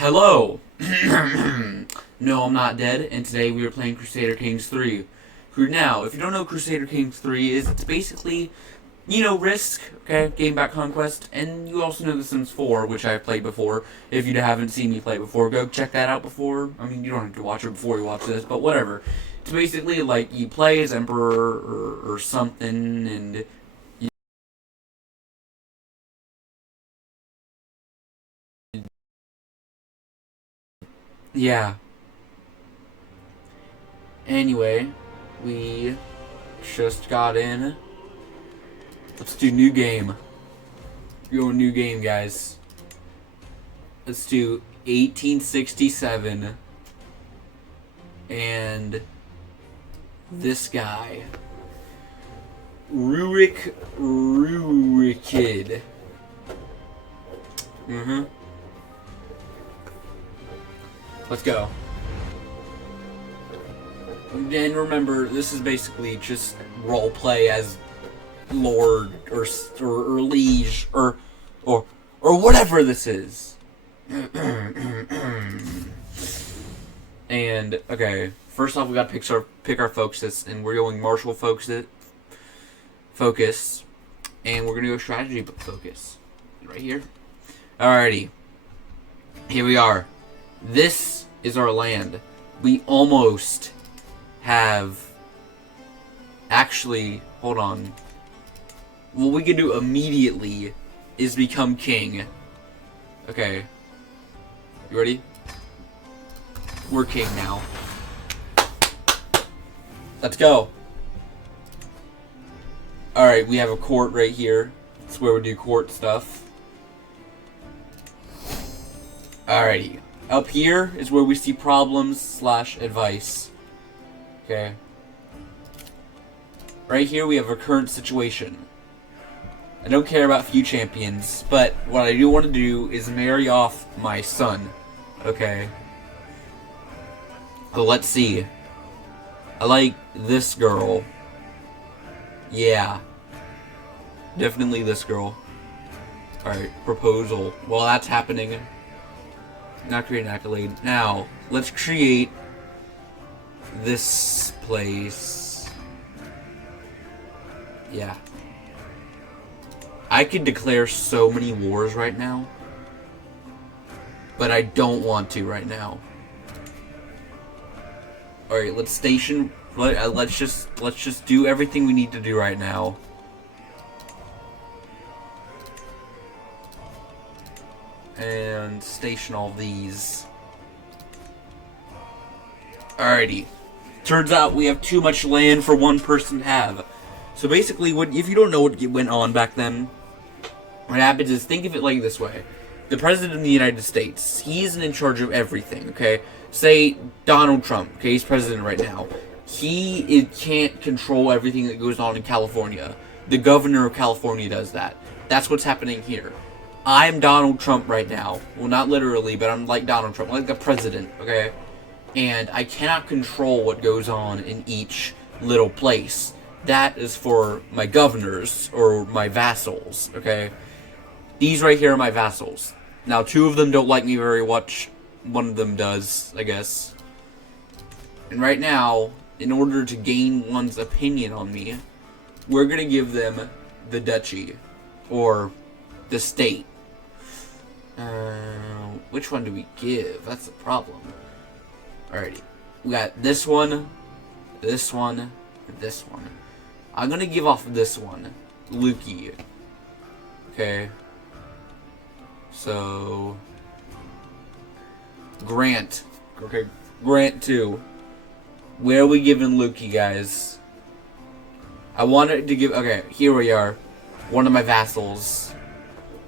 Hello! No, I'm not dead, and today we are playing Crusader Kings 3. Now, if you don't know what Crusader Kings 3 is, it's basically, Risk, okay, Game Back Conquest, and you also know The Sims 4, which I've played before. If you haven't seen me play before, go check that out before. I mean, you don't have to watch it before you watch this, but whatever. It's basically like you play as Emperor or something, and yeah. Anyway, we just got in. Let's do new game. Go new game, guys. Let's do 1867 and this guy, Rurikid. Let's go. And remember, this is basically just role play as Lord or Liege or whatever this is. And okay, first off, we gotta pick our focus, and we're going martial focus, and we're gonna go strategy focus right here. Alrighty, here we are. This is our land. We almost have. Actually, hold on. What we can do immediately is become king. Okay. You ready? We're king now. Let's go. Alright, we have a court right here. That's where we do court stuff. Alrighty. Up here is where we see problems / advice. Okay. Right here we have a current situation. I don't care about few champions, but what I do want to do is marry off my son. Okay. So let's see. I like this girl. Yeah. Definitely this girl. Alright, proposal. Well, that's happening. Not create an accolade. Now, let's create this place. Yeah. I could declare so many wars right now, but I don't want to right now. Alright, let's station. Let's just do everything we need to do right now. And station all these. Alrighty. Turns out we have too much land for one person to have. So basically, if you don't know what went on back then, what happens is, think of it like this way. The President of the United States, he's in charge of everything, okay? Say Donald Trump, okay, he's president right now. He can't control everything that goes on in California. The governor of California does that. That's what's happening here. I'm Donald Trump right now. Well, not literally, but I'm like Donald Trump. I'm like the president, okay? And I cannot control what goes on in each little place. That is for my governors or my vassals, okay? These right here are my vassals. Now, 2 of them don't like me very much. 1 of them does, I guess. And right now, in order to gain one's opinion on me, we're gonna give them the duchy. Or the state. Which one do we give? That's the problem. Alrighty. We got this one, this one, and this one. I'm gonna give off this one. Lukey. Okay. So Grant. Okay, Grant 2. Where are we giving Lukey, guys? I wanted to give... Okay, here we are. One of my vassals.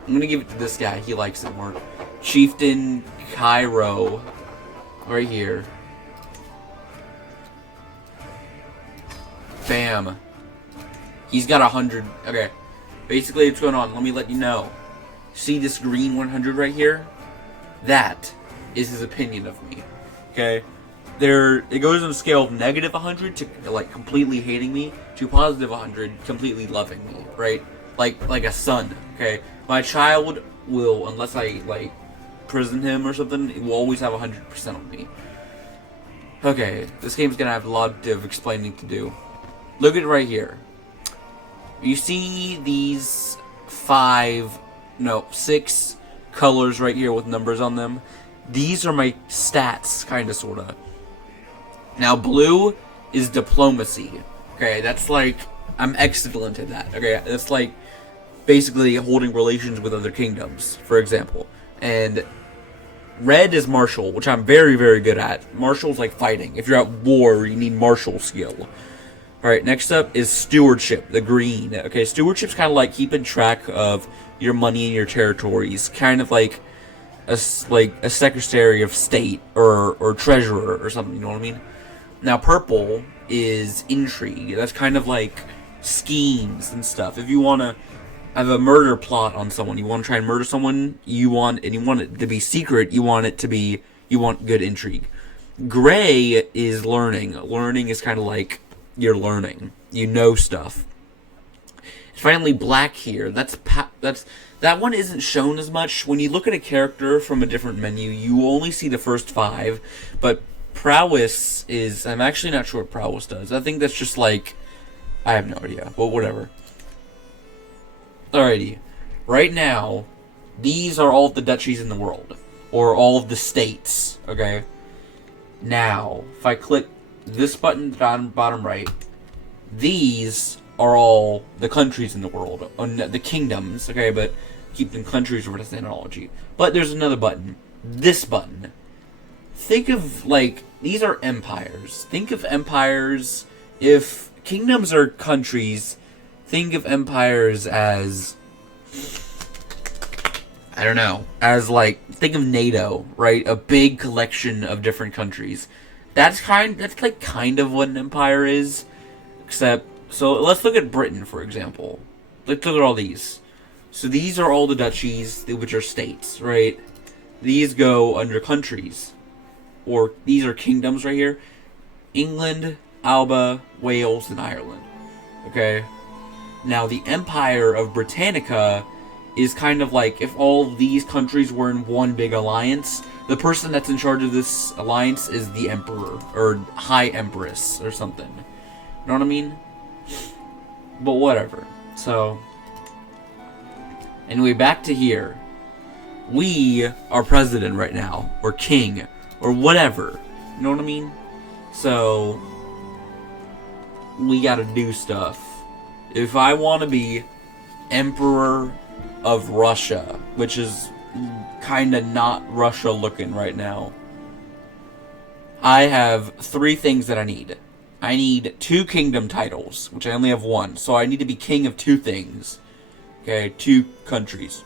I'm gonna give it to this guy. He likes it more. Chieftain Cairo. Right here. Bam. He's got 100. Okay. Basically, what's going on? Let me let you know. See this green 100 right here? That is his opinion of me. Okay? It goes on a scale of negative 100 to, like, completely hating me, to positive 100, completely loving me, right? Like a son, okay? My child will, unless I, like, imprison him or something, it will always have 100% on me. Okay, this game's gonna have a lot of explaining to do. Look at it right here. You see these 6 colors right here with numbers on them? These are my stats, kinda, sorta. Now, blue is diplomacy. Okay, that's like, I'm excellent at that. Okay, that's like basically holding relations with other kingdoms, for example. And red is martial, which I'm very, very good at. Martial's like fighting. If you're at war, you need martial skill. Alright, next up is stewardship, the green. Okay, stewardship's kind of like keeping track of your money and your territories. Kind of like a secretary of state or treasurer or something, you know what I mean? Now, purple is intrigue. That's kind of like schemes and stuff. If you want to have a murder plot on someone, you want to try and murder someone, you want it to be secret, you want good intrigue. Gray is learning. Learning is kind of like you're learning. You know stuff. Finally, black here. That one isn't shown as much. When you look at a character from a different menu, you only see the first 5, but prowess is... I'm actually not sure what prowess does. I think that's just like... I have no idea, but whatever. Alrighty. Right now, these are all of the duchies in the world. Or all of the states, okay? Now, if I click this button bottom right, these are all the countries in the world. The kingdoms, okay? But keep them countries over this analogy. But there's another button. This button. Think of, like, these are empires. Think of empires... If kingdoms are countries, think of empires as... I don't know. As, like, think of NATO, right? A big collection of different countries. That's kind of what an empire is. Except, so let's look at Britain, for example. Let's look at all these. So these are all the duchies, which are states, right? These go under countries. Or these are kingdoms right here. England, Alba, Wales, and Ireland. Okay? Now, the Empire of Britannica is kind of like if all these countries were in one big alliance. The person that's in charge of this alliance is the Emperor, or High Empress, or something. You know what I mean? But whatever. So, anyway, back to here. We are president right now, or king, or whatever. You know what I mean? So, we gotta do stuff. If I want to be Emperor of Russia, which is kind of not Russia looking right now, I have 3 things that I need. I need 2 kingdom titles, which I only have 1, so I need to be king of 2 things. Okay, 2 countries.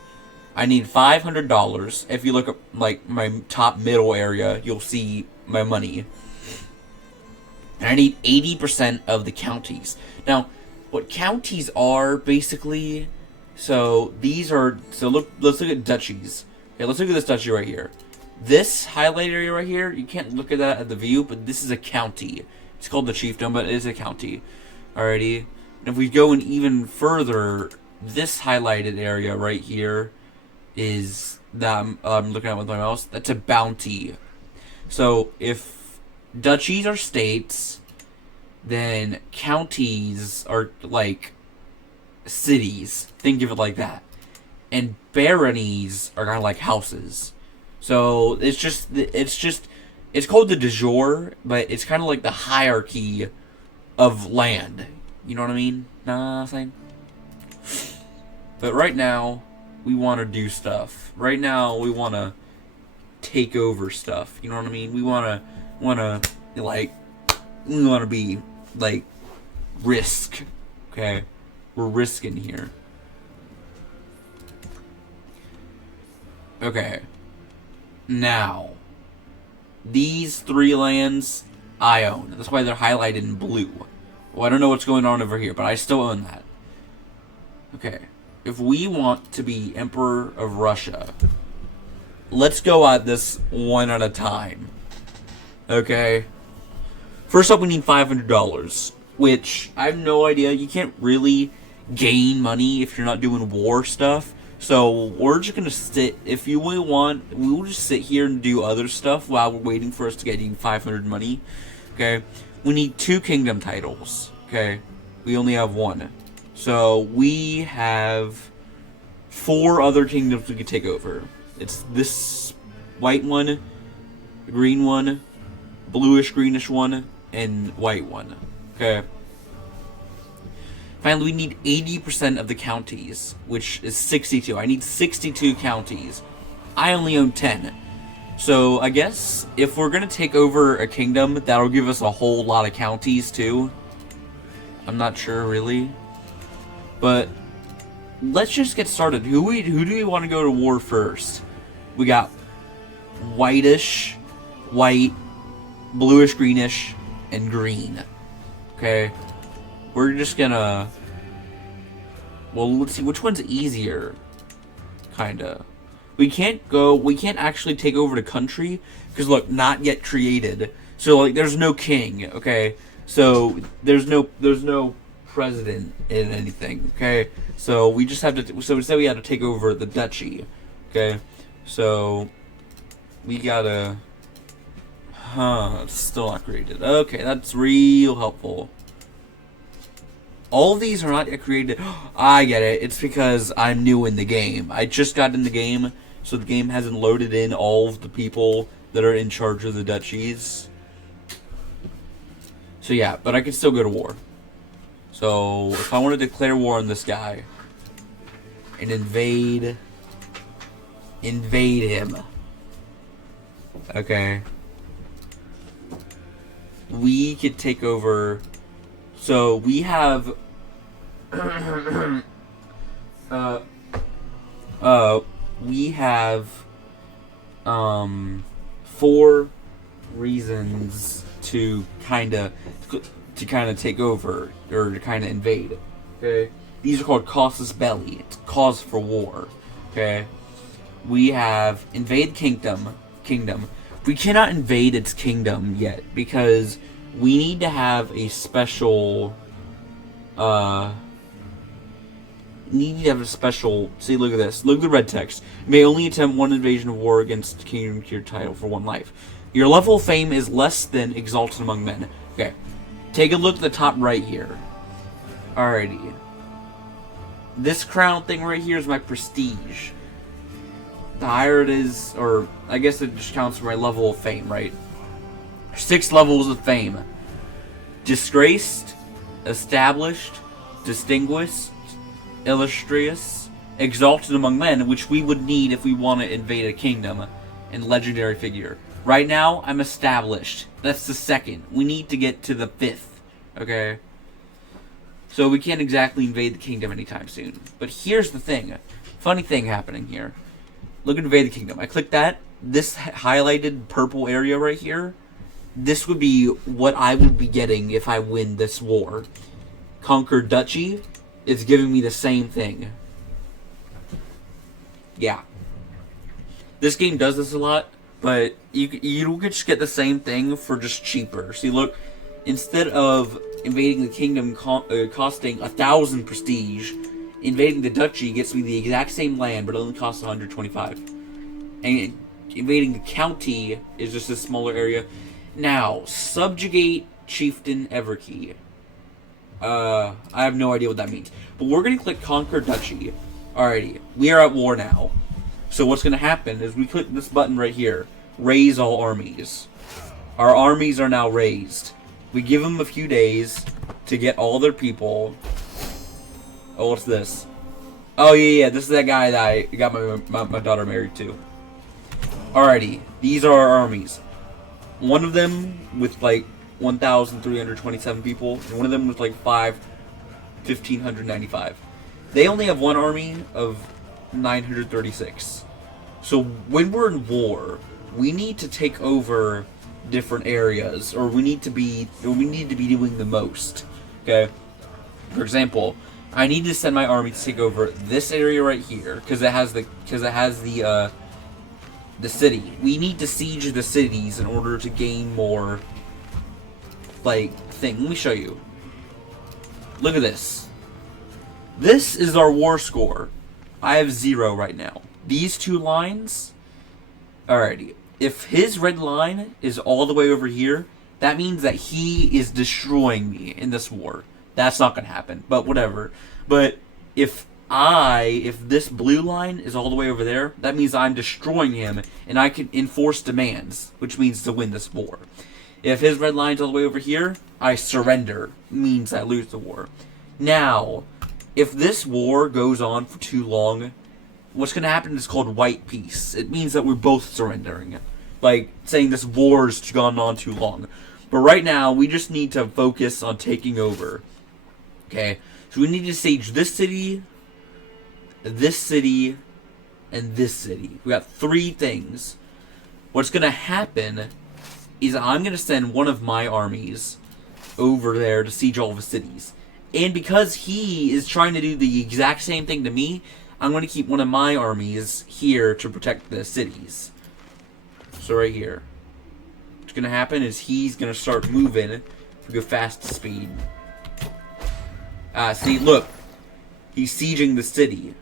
I need $500. If you look at, like, my top middle area, you'll see my money. And I need 80% of the counties. Now, what counties are, basically... So, these are... So, let's look at duchies. Okay, let's look at this duchy right here. This highlight area right here, you can't look at that at the view, but this is a county. It's called the chiefdom, but it is a county. Alrighty. And if we go in even further, this highlighted area right here is that I'm looking at with my mouse. That's a bounty. So, if duchies are states, then counties are like cities. Think of it like that. And baronies are kind of like houses. So it's called the de jure, but it's kind of like the hierarchy of land. You know what I mean? Know what I'm saying? But right now, we want to do stuff. Right now, we want to take over stuff. You know what I mean? We want to be, like, risk. Okay? We're risking here. Okay. Now, these 3 lands I own. That's why they're highlighted in blue. Well, I don't know what's going on over here, but I still own that. Okay. If we want to be Emperor of Russia, let's go at this one at a time. Okay? First up, we need $500, which I have no idea. You can't really gain money if you're not doing war stuff. So we're just gonna sit. If you really want, we will just sit here and do other stuff while we're waiting for us to get 500 money. Okay, we need 2 kingdom titles. Okay, we only have 1, so we have 4 other kingdoms we could take over. It's this white one, green one, bluish greenish one, and white one. Okay. Finally, we need 80% of the counties, which is 62. I need 62 counties. I only own 10. So, I guess, if we're going to take over a kingdom, that'll give us a whole lot of counties, too. I'm not sure, really. But, let's just get started. Who do we want to go to war first? We got whitish, white, bluish, greenish, and green. Okay. We're just gonna... Well, let's see. Which one's easier? Kinda. We can't actually take over the country. Because, look, not yet created. So, like, there's no king, okay? So, there's no president in anything, okay? So, we just have to... So, instead we have to take over the duchy, okay? So, we gotta... it's still not created. Okay, that's real helpful. All of these are not yet created. I get it. It's because I'm new in the game. I just got in the game, so the game hasn't loaded in all of the people that are in charge of the duchies. So yeah, but I can still go to war. So if I want to declare war on this guy and invade him. Okay. We could take over. So we have we have 4 reasons to kind of take over or to kind of invade. Okay, these are called casus belli. It's cause for war. Okay, we have invade kingdom. We cannot invade its kingdom yet because we need to have a special. See, look at this. Look at the red text. You may only attempt 1 invasion of war against kingdom to your title for 1 life. Your level of fame is less than exalted among men. Okay, take a look at the top right here. Alrighty. This crown thing right here is my prestige. The higher it is, or I guess it just counts for my level of fame, right? 6 levels of fame. Disgraced, established, distinguished, illustrious, exalted among men, which we would need if we want to invade a kingdom, and legendary figure. Right now, I'm established. That's the 2nd. We need to get to the 5th. Okay? So we can't exactly invade the kingdom anytime soon. But here's the thing. Funny thing happening here. Look at invade the kingdom. I click that. This highlighted purple area right here. This would be what I would be getting if I win this war. Conquer duchy is giving me the same thing. Yeah. This game does this a lot, but you could just get the same thing for just cheaper. See, look, instead of invading the kingdom costing 1,000 prestige, invading the duchy gets me the exact same land, but it only costs 125. And invading the county is just a smaller area. Now, subjugate Chieftain Everkey. I have no idea what that means. But we're going to click Conquer Duchy. Alrighty, we are at war now. So what's going to happen is we click this button right here. Raise all armies. Our armies are now raised. We give them a few days to get all their people. Oh, what's this? Oh, yeah, this is that guy that I got my daughter married to. Alrighty, these are our armies. One of them with like 1,327 people, and one of them with like 1,595. They only have one army of 936. So when we're in war, we need to take over different areas, or we need to be doing the most. Okay. For example, I need to send my army to take over this area right here because it has the city. We need to siege the cities in order to gain more thing. Let me show you. Look at this. This is our war score. I have 0 right now. These 2 lines... Alrighty. If his red line is all the way over here, that means that he is destroying me in this war. That's not going to happen, but whatever. But if this blue line is all the way over there, that means I'm destroying him, and I can enforce demands, which means to win this war. If his red line's all the way over here, I surrender, means I lose the war. Now, if this war goes on for too long, what's going to happen is called white peace. It means that we're both surrendering. Like, saying this war's gone on too long. But right now, we just need to focus on taking over. Okay? So we need to siege this city, and this city. We got 3 things. What's going to happen is I'm going to send one of my armies over there to siege all of the cities. And because he is trying to do the exact same thing to me, I'm going to keep one of my armies here to protect the cities. So right here. What's going to happen is he's going to start moving to go fast speed. See, look. He's sieging the city.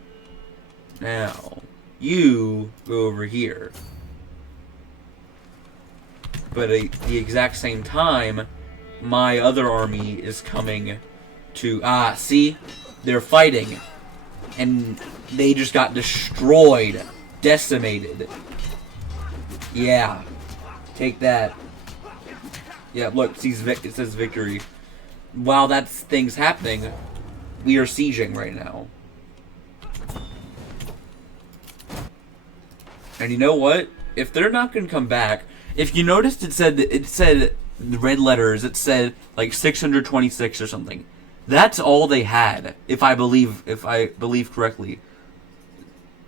Now, you go over here. But at the exact same time, my other army is coming to... see? They're fighting. And they just got destroyed. Decimated. Yeah. Take that. Yeah, look, it says victory. While that thing's happening, we are sieging right now. And you know what? If they're not going to come back... If you noticed, it said the red letters, it said like 626 or something. That's all they had, if I believe correctly.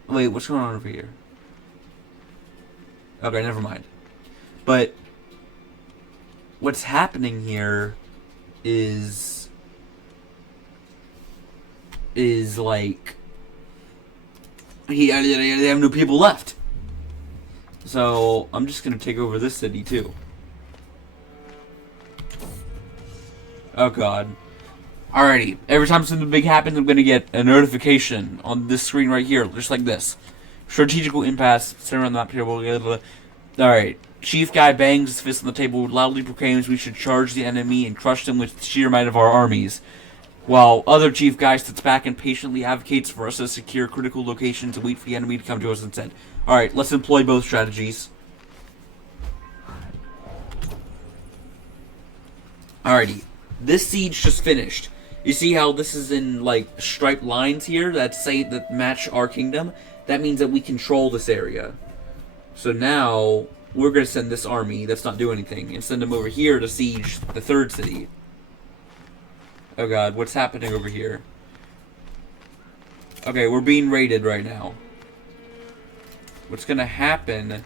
Wait, what's going on over here? Okay, never mind. But what's happening here is like they have no people left. So I'm just gonna take over this city too. Oh god. Alrighty, every time something big happens, I'm gonna get a notification on this screen right here, just like this. Strategical impasse, center on the map here. Alright, Chief Guy bangs his fist on the table, loudly proclaims we should charge the enemy and crush them with the sheer might of our armies. While other Chief Guy sits back and patiently advocates for us to secure critical locations and wait for the enemy to come to us instead. Alright, let's employ both strategies. Alrighty, this siege just finished. You see how this is in, like, striped lines here that match our kingdom? That means that we control this area. So now, we're going to send this army that's not doing anything and send them over here to siege the 3rd city. Oh god, what's happening over here? Okay, we're being raided right now. What's going to happen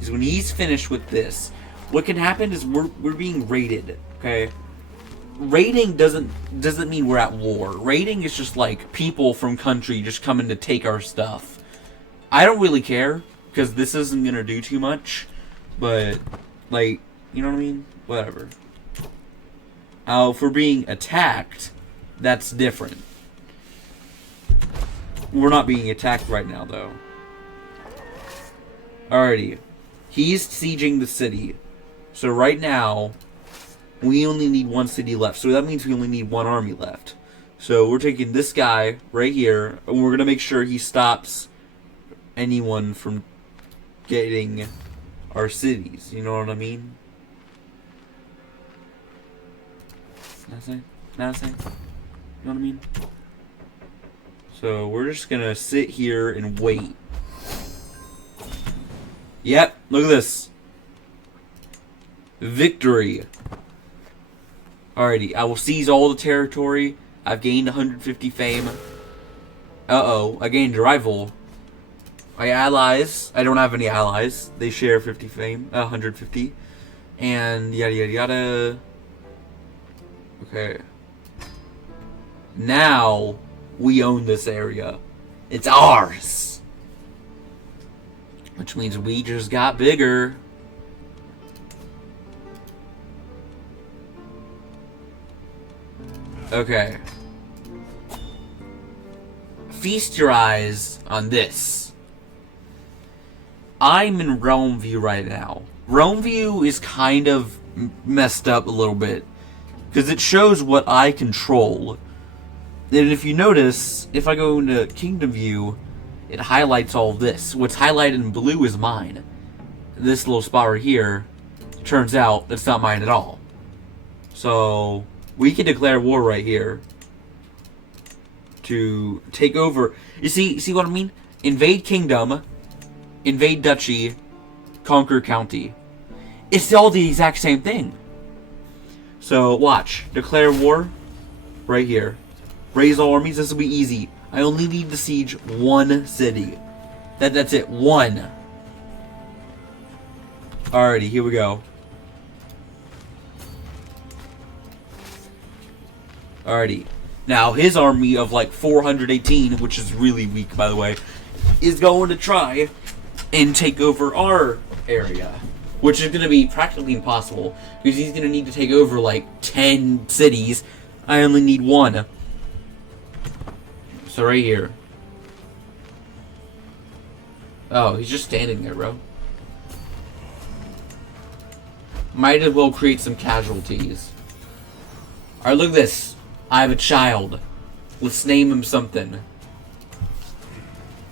is when he's finished with this, what can happen is we're being raided, okay? Raiding doesn't mean we're at war. Raiding is just like people from country just coming to take our stuff. I don't really care because this isn't gonna do too much, but like, you know what I mean? Whatever. If we're being attacked, that's different. We're not being attacked right now though. Alrighty, he's sieging the city. So right now, we only need 1 city left. So that means we only need 1 army left. So we're taking this guy right here, and we're going to make sure he stops anyone from getting our cities. You know what I mean? Nothing? Nothing? You know what I mean? So we're just going to sit here and wait. Yep, look at this. Victory. Alrighty, I will seize all the territory. I've gained 150 fame. Uh-oh, I gained a rival. My allies, I don't have any allies. They share 50 fame, 150. And yada yada yada. Okay. Now, we own this area. It's ours! Which means we just got bigger. Okay. feast your eyes on this. I'm in Realm View right now. Realm View is kind of messed up a little bit because it shows what I control. And if you notice, if I go into Kingdom View, it highlights all of this. What's highlighted in blue is mine. This little spot right here, turns out that's not mine at all. So we can declare war right here to take over. You see what I mean? Invade kingdom, invade duchy, conquer county. It's all the exact same thing. So watch, declare war right here. Raise all armies. This will be easy. I only need to siege one city. That's it. One. Alrighty, here we go. Alrighty. Now, his army of like 418, which is really weak, by the way, is going to try and take over our area. Which is going to be practically impossible. Because he's going to need to take over like 10 cities. I only need one. So right here. Oh, he's just standing there, bro. Might as well create some casualties. Alright, look at this. I have a child. Let's name him something.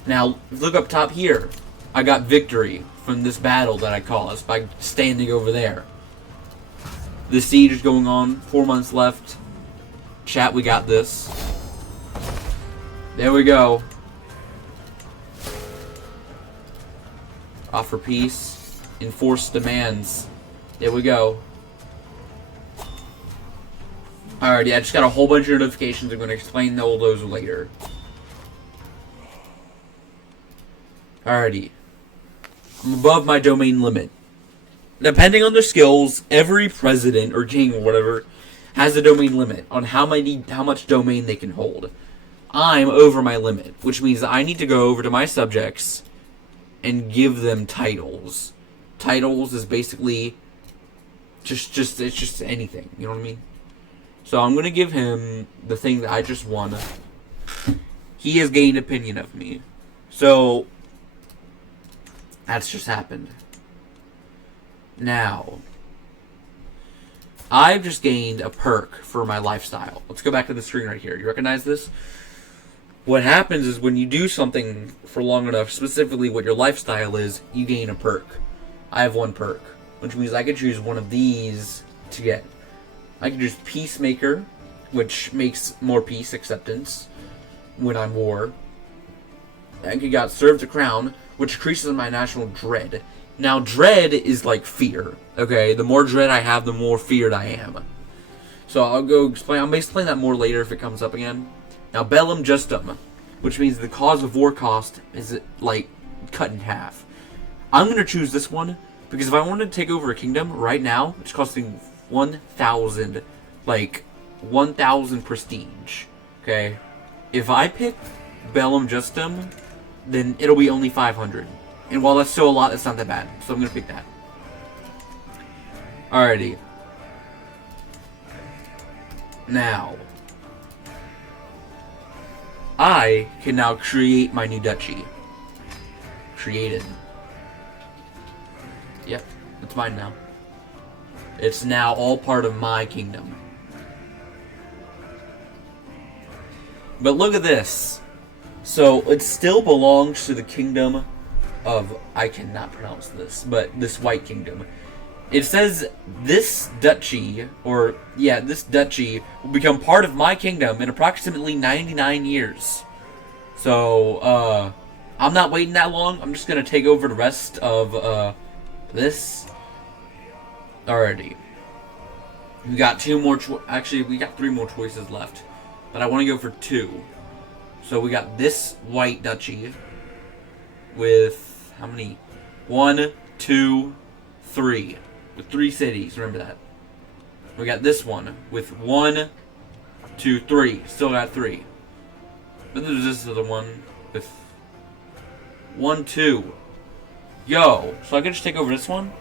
Now, look up top here. I got victory from this battle that I caused by standing over there. The siege is going on. 4 months left. Chat, we got this. There we go. Offer peace. Enforce demands. There we go. Alrighty, I just got a whole bunch of notifications. I'm going to explain all those later. Alrighty. I'm above my domain limit. Depending on their skills, every president or king or whatever has a domain limit on how much domain they can hold. I'm over my limit, which means that I need to go over to my subjects and give them titles. Titles is basically it's just anything, you know what I mean? So I'm gonna give him the thing that I just won. He has gained opinion of me. So that's just happened. Now I've just gained a perk for my lifestyle. Let's go back to the screen right here. You recognize this? What happens is when you do something for long enough, specifically what your lifestyle is, you gain a perk. I have one perk, which means I could choose one of these to get. I can choose Peacemaker, which makes more peace acceptance when I'm war. I could got Serve the Crown, which increases my national dread. Now, dread is like fear. Okay, the more dread I have, the more feared I am. So I'll go explain. I'll explain that more later if it comes up again. Now, Bellum Justum, which means the cause of war cost is like cut in half. I'm gonna choose this one because if I wanted to take over a kingdom right now, it's costing 1,000, like 1,000 prestige. Okay, if I pick Bellum Justum, then it'll be only 500. And while that's still a lot, it's not that bad. So I'm gonna pick that. Alrighty. Now, I can now create my new duchy. Created. Yep, it's mine now. It's now all part of my kingdom. But look at this. So it still belongs to the kingdom of, I cannot pronounce this, but this white kingdom. It says this duchy, this duchy will become part of my kingdom in approximately 99 years. So, I'm not waiting that long. I'm just going to take over the rest of, this. Alrighty. We got two more, actually, we got 3 more choices left. But I want to go for 2. So we got this white duchy with, how many? 1, 2, 3. With 3 cities, remember that. We got this one with 1, 2, 3. Still got 3. Then there's this other one with 1, 2. Yo, so I can just take over this one?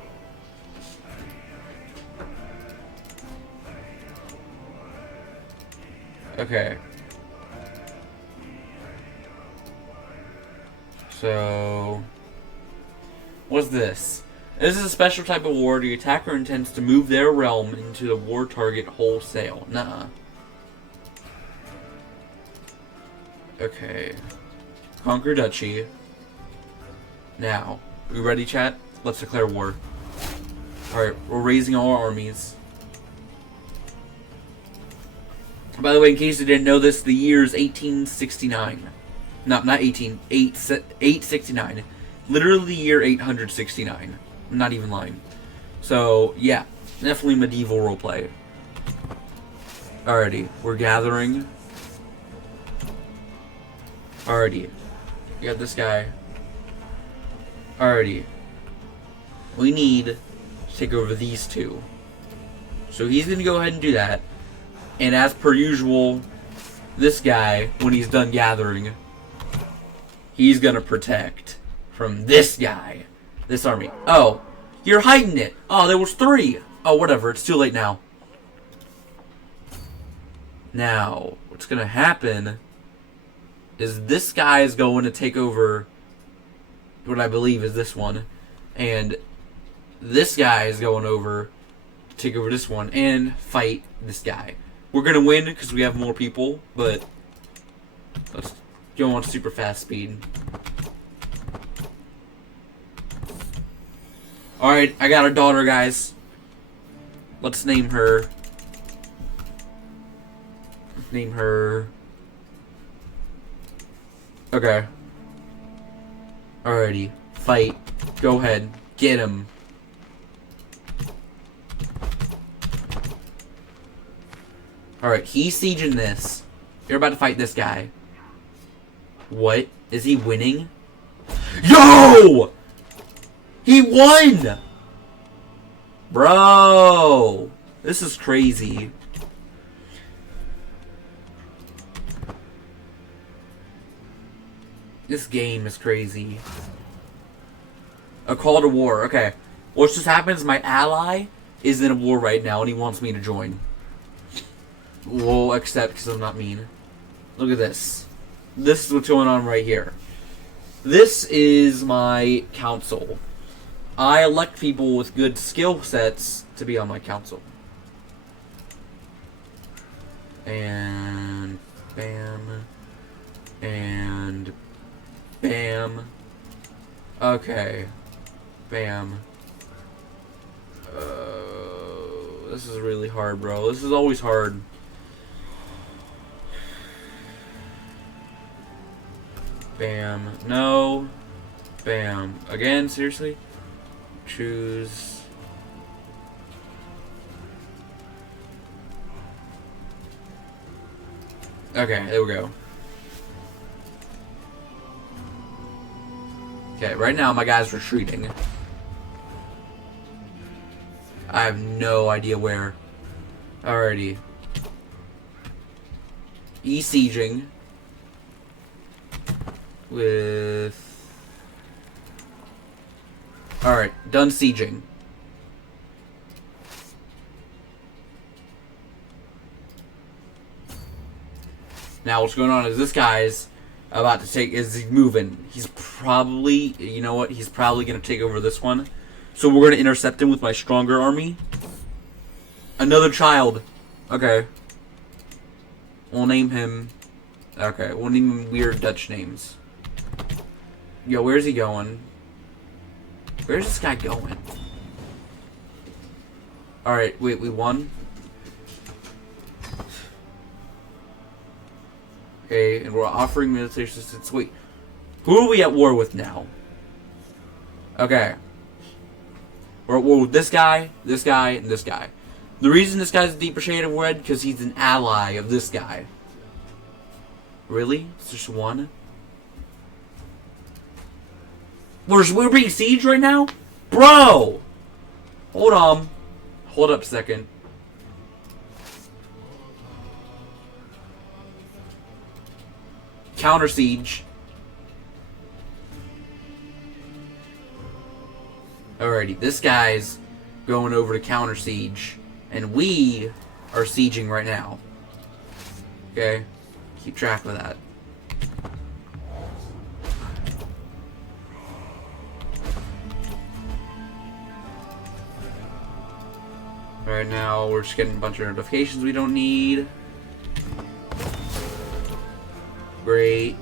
Okay. So, what's this? This is a special type of war. The attacker intends to move their realm into the war target wholesale. Nuh-uh. Okay. Conquer Duchy. Now, we ready, chat? Let's declare war. Alright, we're raising all our armies. By the way, in case you didn't know this, the year is 1869. Not 869. Literally the year 869. I'm not even lying. So, yeah. Definitely medieval roleplay. Alrighty, we're gathering. Alrighty. We got this guy. Alrighty. We need to take over these two. So he's going to go ahead and do that. And as per usual, this guy, when he's done gathering, he's going to protect from this guy. This army. Oh, you're hiding it. Oh, there was 3. Oh, whatever. It's too late now. Now, what's going to happen is this guy is going to take over what I believe is this one. And this guy is going over to take over this one and fight this guy. We're going to win because we have more people, but let's go on super fast speed. Alright, I got our daughter, guys. Let's name her. Name her. Okay. Alrighty. Fight. Go ahead. Get him. Alright, he's sieging this. You're about to fight this guy. What? Is he winning? Yo! He won! Bro! This is crazy. This game is crazy. A call to war. Okay. What just happens, my ally is in a war right now and he wants me to join. We'll accept because I'm not mean. Look at this. This is what's going on right here. This is my council. I elect people with good skill sets to be on my council. And bam. And bam. Okay. Bam. This is really hard, bro. This is always hard. Bam. No. Bam. Again, seriously? Choose. Okay, there we go. Okay, right now my guy's retreating. I have no idea where. Alrighty. Sieging. With... Alright, done sieging. Now what's going on is this guy's about to take... He's moving. He's probably... You know what? He's probably going to take over this one. So we're going to intercept him with my stronger army. Another child. Okay. We'll name him... Okay, we'll name him weird Dutch names. Yo, where's he going? Where's this guy going? Alright, wait, we won? Okay, and we're offering military assistance. Wait, who are we at war with now? Okay. We're at war with this guy, and this guy. The reason this guy's a deeper shade of red, because he's an ally of this guy. Really? It's just one? We're being sieged right now? Bro! Hold on. Hold up a second. Counter siege. Alrighty, this guy's going over to counter siege. And we are sieging right now. Okay? Keep track of that. Right now, we're just getting a bunch of notifications we don't need. Great.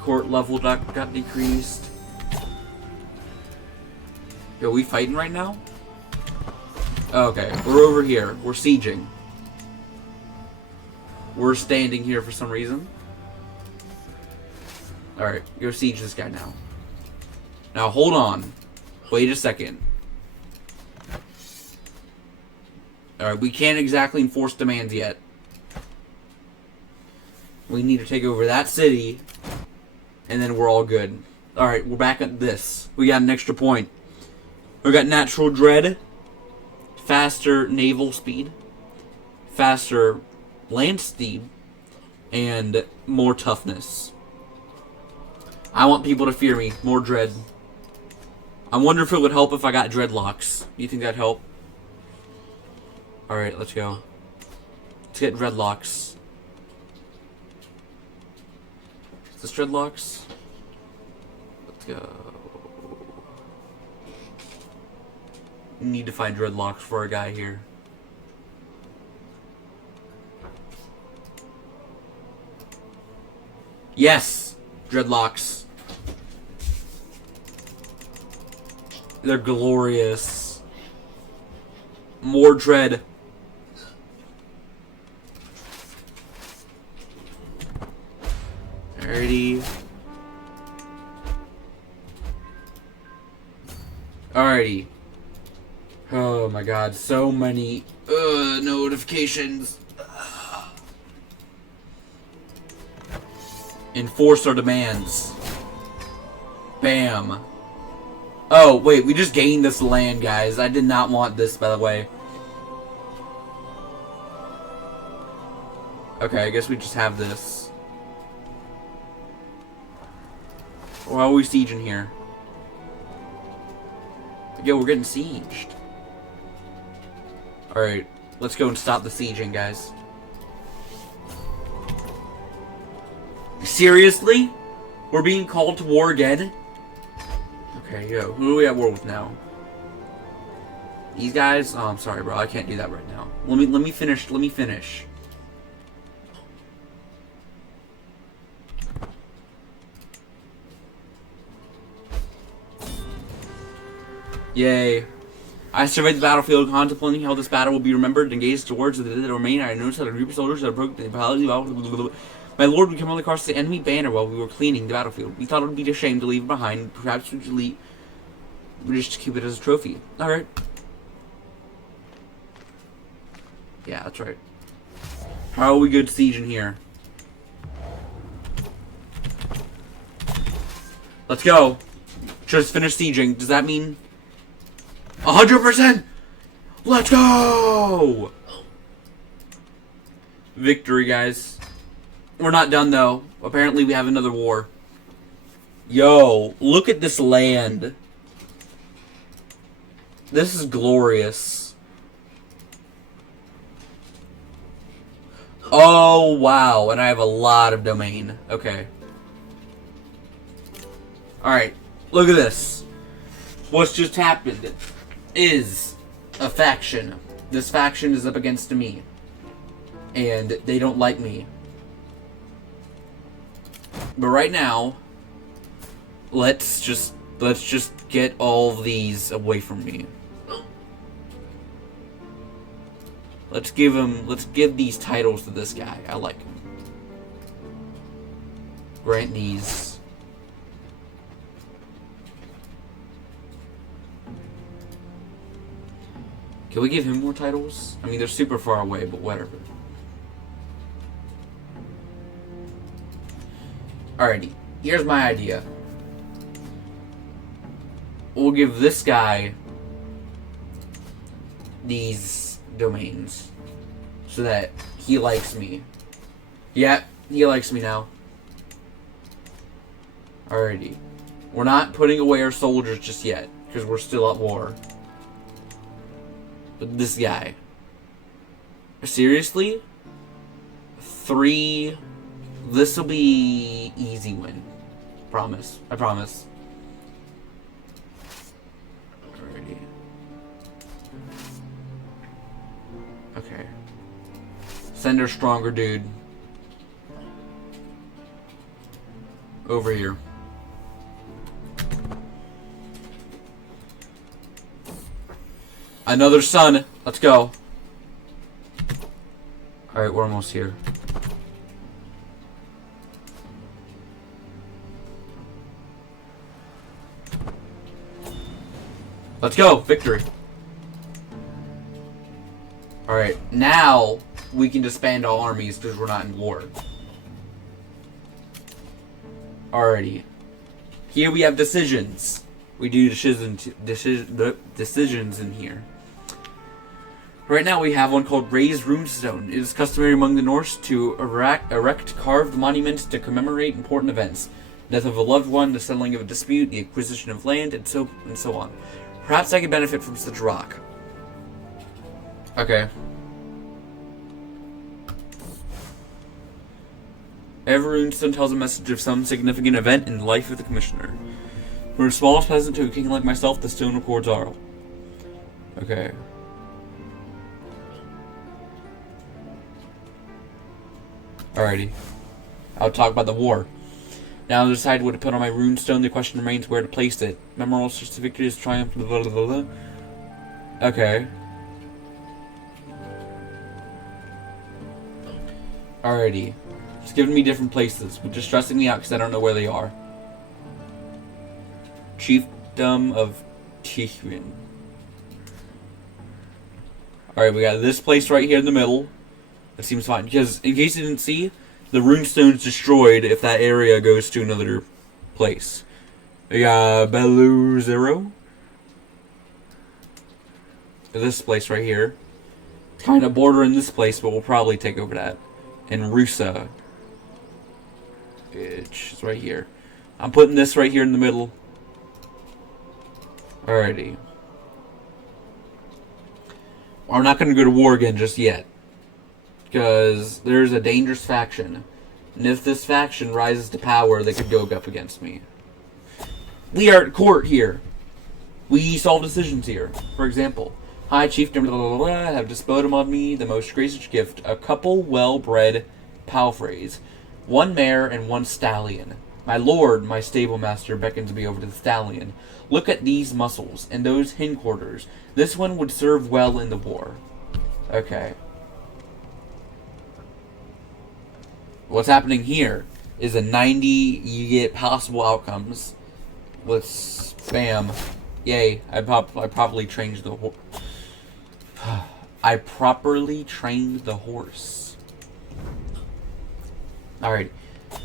Court level got decreased. Yo, we fighting right now? Okay, we're over here. We're sieging. We're standing here for some reason. Alright, go siege this guy now. Now, hold on. Wait a second. Alright, we can't exactly enforce demands yet. We need to take over that city, and then we're all good. Alright, we're back at this. We got an extra point. We got natural dread, faster naval speed, faster land speed, and more toughness. I want people to fear me. More dread. I wonder if it would help if I got dreadlocks. Do you think that'd help? Alright, let's go. Let's get dreadlocks. Is this dreadlocks? Let's go. Need to find dreadlocks for a guy here. Yes! Dreadlocks. They're glorious. More dread. Alrighty. Alrighty. Oh my god, so many notifications. Enforce our demands. Bam. Oh, wait, we just gained this land, guys. I did not want this, by the way. Okay, I guess we just have this. Why are we sieging here? Yo, we're getting sieged. Alright, let's go and stop the sieging, guys. Seriously? We're being called to war again? Okay, yo, who are we at war with now? These guys? Oh, I'm sorry, bro. I can't do that right now. Let me finish. Let me finish. Yay. I surveyed the battlefield, contemplating how this battle will be remembered, and gazed towards the that remain. I noticed that a group of soldiers that broke the palace. My lord, we come only across the enemy banner while we were cleaning the battlefield. We thought it would be a shame to leave it behind. Perhaps we should just keep it as a trophy. Alright. Yeah, that's right. How are we good sieging here? Let's go. Just finish sieging. Does that mean 100%? Let's go! Victory, guys. We're not done, though. Apparently, we have another war. Yo, look at this land. This is glorious. Oh, wow. And I have a lot of domain. Okay. Alright. Look at this. What's just happened is a faction. This faction is up against me. And they don't like me. But right now, let's just get all of these away from me. Let's give these titles to this guy. I like him. Grant these. Can we give him more titles? I mean, they're super far away, but whatever. Alrighty, here's my idea. We'll give this guy these domains so that he likes me. Yep, he likes me now. Alrighty. We're not putting away our soldiers just yet, because we're still at war. But this guy. Seriously? 3... This will be easy win. Promise. I promise. Alrighty. Okay. Send our stronger dude over here. Another son. Let's go. Alright, we're almost here. Let's go. Victory. Alright, now we can disband all armies because we're not in war. Alrighty. Here we have decisions. We do decisions in here. Right now we have one called Raised Runestone. It is customary among the Norse to erect carved monuments to commemorate important events. Death of a loved one, the settling of a dispute, the acquisition of land, and so on. Perhaps I could benefit from such rock. Okay. Every runestone tells a message of some significant event in the life of the commissioner. From a smallest peasant to a king like myself, the stone records all. Okay. Alrighty. I'll talk about the war. Now to decide what to put on my runestone, the question remains where to place it. Memorial certificate triumph, blah, blah, blah, blah. Okay. Alrighty. It's giving me different places, which is stressing me out because I don't know where they are. Chiefdom of Tichwin. Alright, we got this place right here in the middle. It seems fine, because in case you didn't see, the runestone's destroyed if that area goes to another place. We got Belu Zero. This place right here. It's kind of bordering this place, but we'll probably take over that. And Rusa. Which is right here. I'm putting this right here in the middle. Alrighty. We're not going to go to war again just yet. Because there's a dangerous faction. And if this faction rises to power, they could go up against me. We are at court here. We solve decisions here. For example, High Chieftain blah, blah, blah, blah, have bestowed on me the most gracious gift, a couple well-bred palfreys, 1 mare and 1 stallion. My lord, my stable master, beckons me over to the stallion. Look at these muscles and those hindquarters. This one would serve well in the war. Okay. What's happening here is a 90, you get possible outcomes. Let's spam. Yay, I properly trained the horse. I properly trained the horse. Alright.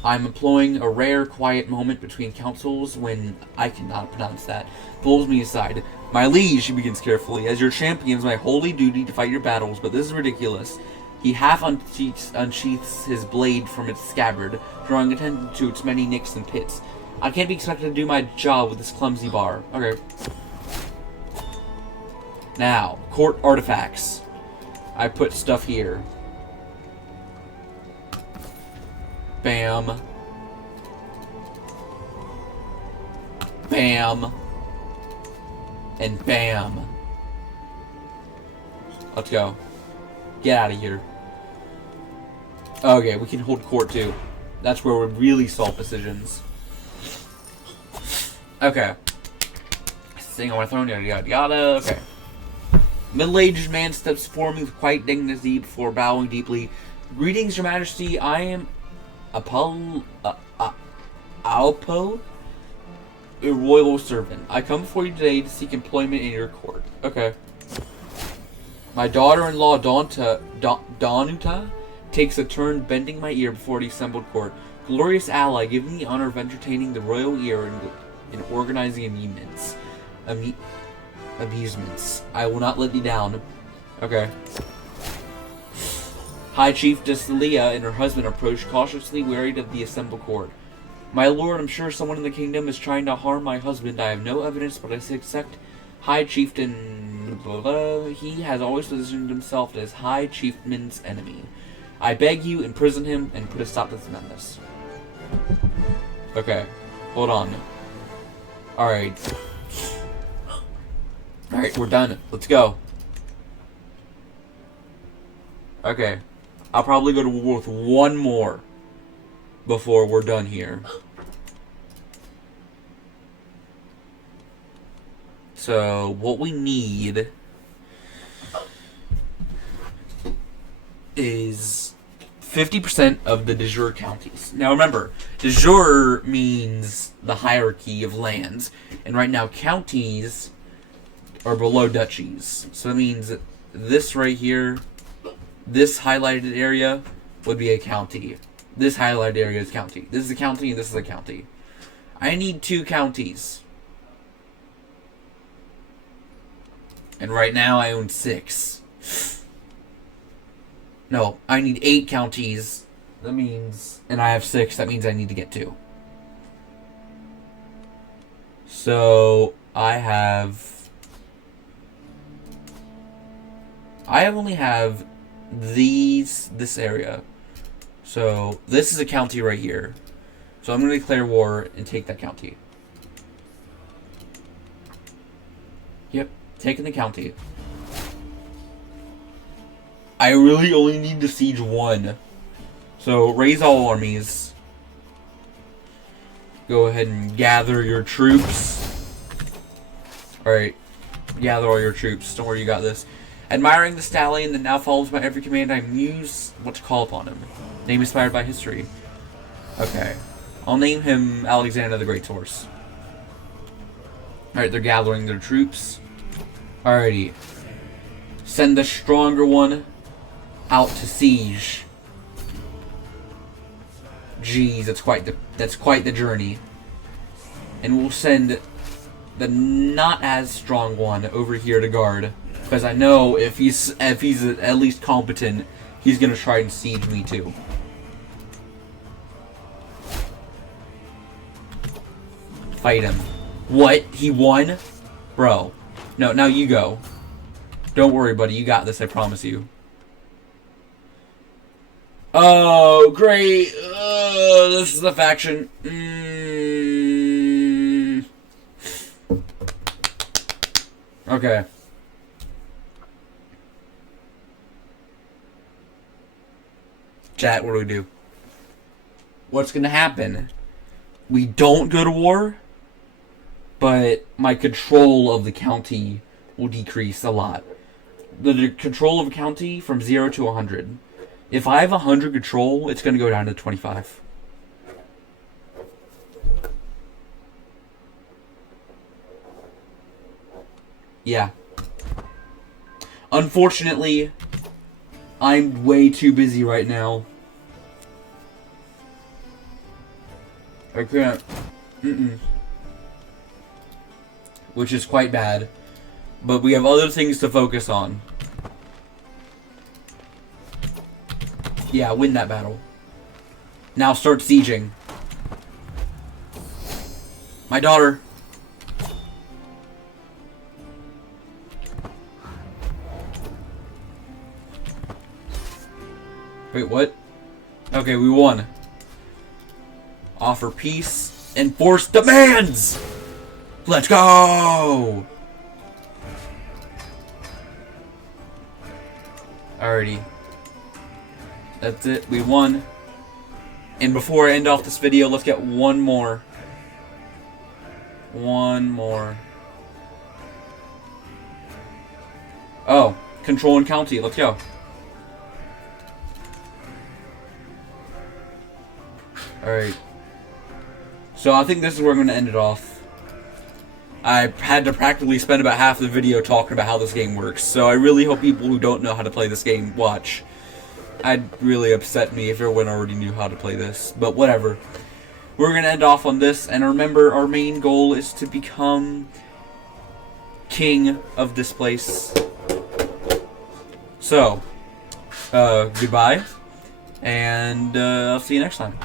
I'm employing a rare quiet moment between councils when I cannot pronounce that. Pulls me aside. My liege, he begins carefully, as your champion is my holy duty to fight your battles, but this is ridiculous. He half unsheaths his blade from its scabbard, drawing attention to its many nicks and pits. I can't be expected to do my job with this clumsy bar. Okay. Now, court artifacts. I put stuff here. Bam. Bam. And bam. Let's go. Get out of here. Okay, we can hold court too. That's where we really solve decisions. Okay. Sitting on my throne, yada yada yada. Okay. Middle-aged man steps forward with quiet dignity before bowing deeply. Greetings, Your Majesty. I am Alpo, a royal servant. I come before you today to seek employment in your court. Okay. My daughter-in-law, Danuta, takes a turn bending my ear before the assembled court. Glorious ally, give me the honor of entertaining the royal ear in organizing amusements. I will not let thee down. Okay. High Chiefess Leah and her husband approach, cautiously wearied of the assembled court. My lord, I'm sure someone in the kingdom is trying to harm my husband. I have no evidence, but I suspect High Chieftain... Blah, blah, he has always positioned himself as High Chieftain's enemy. I beg you, imprison him and put a stop to this madness. Okay. Hold on. Alright. Alright, we're done. Let's go. Okay. I'll probably go to war with one more before we're done here. So, what we need is 50% of the de jure counties. Now remember, de jure means the hierarchy of lands. And right now, counties are below duchies. So that means this right here, this highlighted area would be a county. This highlighted area is county. This is a county and this is a county. I need 2 counties. And right now I own 6. No, I need 8 counties. That means... And I have 6. That means I need to get 2. So, I only have this area. So, this is a county right here. So, I'm going to declare war and take that county. Yep, taking the county. I really only need to siege 1. So, raise all armies. Go ahead and gather your troops. Alright. Gather all your troops. Don't worry, you got this. Admiring the stallion that now follows my every command, I muse what to call upon him. Name inspired by history. Okay. I'll name him Alexander the Great Horse. Alright, they're gathering their troops. Alrighty. Send the stronger one out to siege. Jeez, that's quite the journey. And we'll send the not as strong one over here to guard, because I know if he's at least competent, he's gonna try and siege me too. Fight him. What? He won? Bro. No, now you go. Don't worry, buddy. You got this, I promise you. Oh, great. This is the faction. Okay. Chat, what do we do? What's gonna happen? We don't go to war, but my control of the county will decrease a lot. The control of a county from 0 to 100. If I have 100 control, it's going to go down to 25. Yeah. Unfortunately, I'm way too busy right now. I can't. Which is quite bad. But we have other things to focus on. Yeah, win that battle. Now start sieging. My daughter. Wait, what? Okay, we won. Offer peace. Enforce demands! Let's go! Alrighty. That's it. We won. And before I end off this video, let's get one more. One more. Oh, control and county. Let's go. Alright. So I think this is where I'm going to end it off. I had to practically spend about half the video talking about how this game works. So I really hope people who don't know how to play this game watch. I'd really upset me if everyone already knew how to play this. But whatever. We're going to end off on this. And remember, our main goal is to become king of this place. So, goodbye. And I'll see you next time.